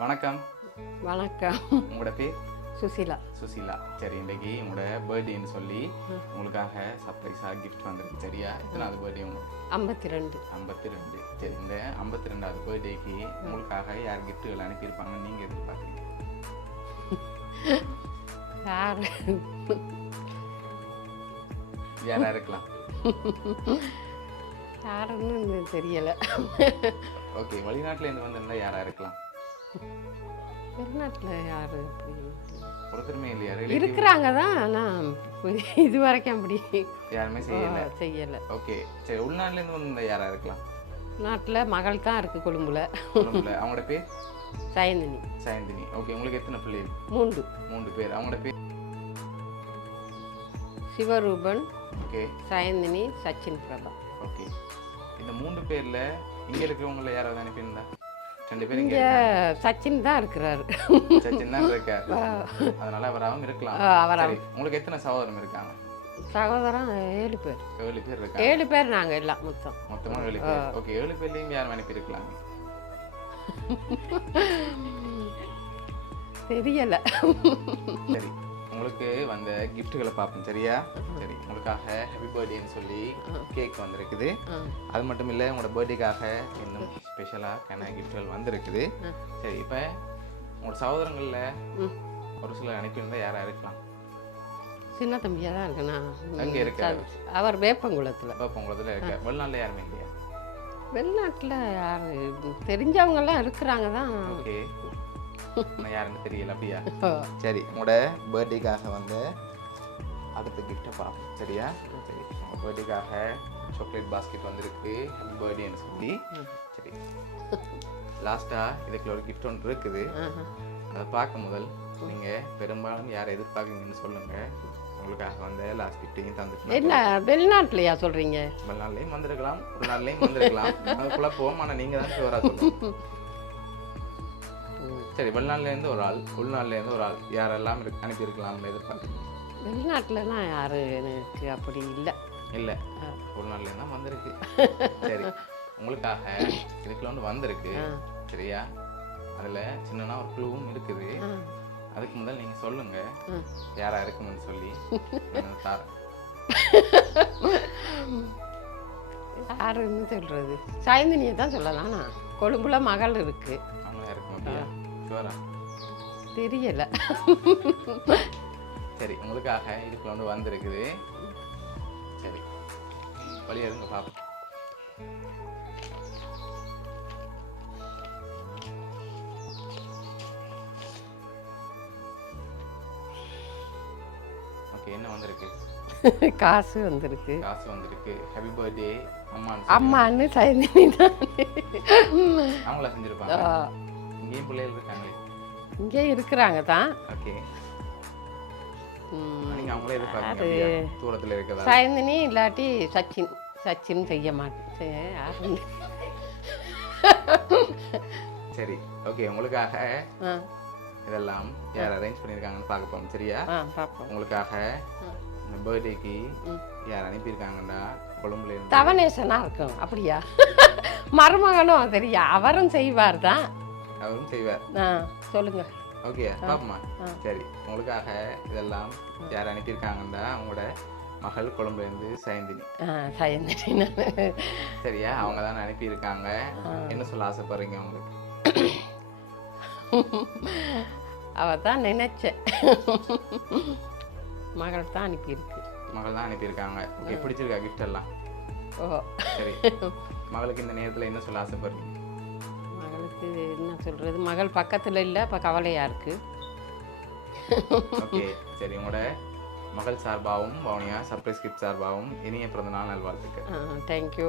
வணக்கம். வணக்கம். உங்களோட பேர்? சுசிலா. சுசீலா. சரி இன்னைக்கு உங்களோட பர்த்டேன்னு சொல்லி உங்களுக்காக சர்ப்ரைஸாக கிஃப்ட் வந்திருக்கு சரியா? எத்தனாவது பர்த்டே உங்களுக்கு ஐம்பத்தி ரெண்டு ஐம்பத்தி ரெண்டு சரி இந்த ஐம்பத்தி ரெண்டாவது பர்த்டேக்கு உங்களுக்காக யார் கிஃப்ட்டுகள் அனுப்பியிருப்பாங்க நீங்கள் எதிர்பார்க்குறீங்க? யார்? யாராக இருக்கலாம்? யாருன்னு தெரியலை. ஓகே வெளிநாட்டிலேருந்து வந்திருந்தா யாராக இருக்கலாம்? வெளிநாட்டில் யார் ரிலேட்டிவ் இருக்கிறாங்க தான் ஆனால் இது வரைக்கும் அப்படி யாருமே செய்யலை. செய்யலை. ஓகே சரி உள்நாட்டிலேருந்து வந்திருந்தா யாராக இருக்கலாம்? நாட்டில் மகள் தான் இருக்குது கொழும்புல. அவங்களோட பேர்? சயந்தினி. சயந்தினி. ஓகே உங்களுக்கு எத்தனை பிள்ளைகள் மூன்று. மூன்று பேர். அவங்களோட பேர்? சிவரூபன் ஓகே சயந்தினி சச்சின் பிரபா. ஓகே இந்த மூன்று பேர்ல இங்க இருக்கிறவங்கள யாராவது அனுப்பியிருந்தா? ரெண்டு பேரும் இங்க சச்சின் தான் இருக்கிறாரு. சச்சின் தான் இருக்காரு. அதனால அவராகவும் இருக்கலாம். ஆ, அவரா உங்களுக்கு எத்தனை சகோதரம் இருக்காங்க? சகோதரன் ஏழு பேர். ஏழு பேர் இருக்காங்க. ஏழு பேர் நாங்கள் எல்லாம் மொத்தம். மொத்தமா ஏழு பேர். ஓகே ஏழு பேர்லயும் யாரும் அனுப்பியிருக்கலாம் தெரியலை. சரி. உங்களுக்கு வந்த கிஃப்ட்டுகளை பார்ப்போம் சரியா? சரி உங்களுக்காக ஹாப்பி பர்த்டேன்னு சொல்லி கேக் வந்திருக்குது. அது மட்டும் இல்லை உங்களோட பர்த்டேக்காக இன்னும் ஸ்பெஷலாக கிஃப்ட்கள் வந்திருக்குது. சரி இப்போ உங்களோட சகோதரங்களில் ஒரு சிலர் அனுப்பியிருந்தா யாராக இருக்கலாம்? சின்ன தம்பியாக தான் இருக்குண்ணா அங்க இருக்காரு. அவர் வேப்பங்குளத்தில். இப்போ உங்களதுல இருக்க வெளிநாட்டில் யாருமே இல்லையா? வெளிநாட்டில் யார்? தெரிஞ்சவங்கெல்லாம் இருக்கிறாங்க தான். ஓகே. ஆனால் யாருன்னு தெரியல அப்படியா? சரி உங்களோட பர்த்டேக்காக வந்து அடுத்த கிஃப்ட்டை பார்ப்போம் சரியா? சரி பர்த்டேக்காக சாக்லேட் பாஸ்கெட் வந்திருக்கு. ஹாப்பி பர்த்டேன்னு சொல்லி. சரி. லாஸ்ட்டாக இதுக்குள்ள ஒரு கிஃப்ட் ஒன்று இருக்குது. அதை பார்க்க முதல் நீங்கள் பெரும்பாலும் யாரை எதிர்பார்க்குறீங்கன்னு சொல்லுங்கள் உங்களுக்காக வந்த லாஸ்ட் கிஃப்ட்டையும் தந்துட்டு என்ன வெளிநாட்டிலையா சொல்கிறீங்க நாள்லையும் வந்திருக்கலாம் ஒரு நாள்லையும் வந்திருக்கலாம். அதுக்குள்ள போவோம் ஆனால் நீங்கள் தான் ஷுவராக சொல்லணும் சரி வெளிநாட்டிலேருந்து ஒரு ஆள் உள்நாட்டிலேருந்து ஒரு ஆள் யாரெல்லாம் இருக்கு அனுப்பியிருக்கலாம்னு எதிர்பார்க்குறீங்க வெளிநாட்டிலலாம் யார் எனக்கு அப்படி இல்லை. இல்லை. உள்நாட்டிலேருந்து தான் வந்திருக்கு. சரி உங்களுக்காக இதுக்குள்ள ஒன்று வந்திருக்கு. சரியா? அதில் சின்னனா ஒரு க்ளூவும் இருக்குது. அதுக்கு முதல் நீங்கள் சொல்லுங்கள் ஆ. யாரா இருக்கும்னு சொல்லி. நான் தாரேன் யாருன்னு சொல்கிறது சைந்தினியை தான் சொல்லலாம்ண்ணா கொழும்புல மகள் இருக்கு. அவங்களா இருக்கும் அப்படியா ஷுவரா தெரியலை. சரி உங்களுக்காக இதுக்குள்ள ஒன்று வந்திருக்குது. சரி வழி இருங்க பார்ப்போம் ஓகே என்ன வந்திருக்கு? காசு வந்திருக்கு. காசு வந்திருக்கு. ஹாப்பி பர்த்டே அம்மான்னு அம்மான்னு சைந்தினி தான். அவங்கள செஞ்சிருப்பாங்க? இங்கேயும் பிள்ளைகள் இருக்காங்களே? இங்கே இருக்கிறாங்க தான் ஓகே. ம், நீங்க அவங்களே? தூரத்துல இருக்கதா சைந்தினி இல்லாட்டி சச்சின் சச்சின் செய்ய மாட்டேன் சரி ஓகே உங்களுக்காக இதெல்லாம் யார் அரேஞ்ச் பண்ணியிருக்காங்கன்னு பார்க்க போறோம் சரியா? உங்களுக்காக. இந்த பர்த்டேக்கு. யார் அனுப்பியிருக்காங்கன்னா கொழும்புல இருந்து தவனேசனாக இருக்கும் அப்படியா? மருமகனும் தெரியா? அவரும் செய்வார் தான் அவரும் செய்வார். சொல்லுங்க. ஓகே பாப்போமா. சரி உங்களுக்காக இதெல்லாம் யார் அனுப்பியிருக்காங்கன்னா உங்களோட மகள் கொழும்புல இருந்து சயந்தினி சயந்தினி. சரியா? அவங்க தான் அனுப்பியிருக்காங்க. என்ன சொல்ல ஆசைப்படுறீங்க உங்களுக்கு அவ தான் நினைச்சேன். மகள் தான் அனுப்பியிருக்கு. மகள் தான் அனுப்பியிருக்காங்க. ஓகே பிடிச்சிருக்கா கிஃப்ட் எல்லாம்? ஓ சரி. மகளுக்கு இந்த நேரத்தில் என்ன சொல்ல ஆசைப்படுறீங்க? என்ன சொல்கிறது மகள் பக்கத்தில் இல்லை இப்போ கவலையாக இருக்குது சரி உங்களோட மகள் சார்பாகவும் வவுனியா சர்ப்ரைஸ் கிஃப்ட் சார்பாகவும் இனிய பிறந்தநாள் நல்வாழ்த்துக்கள். தேங்க்யூ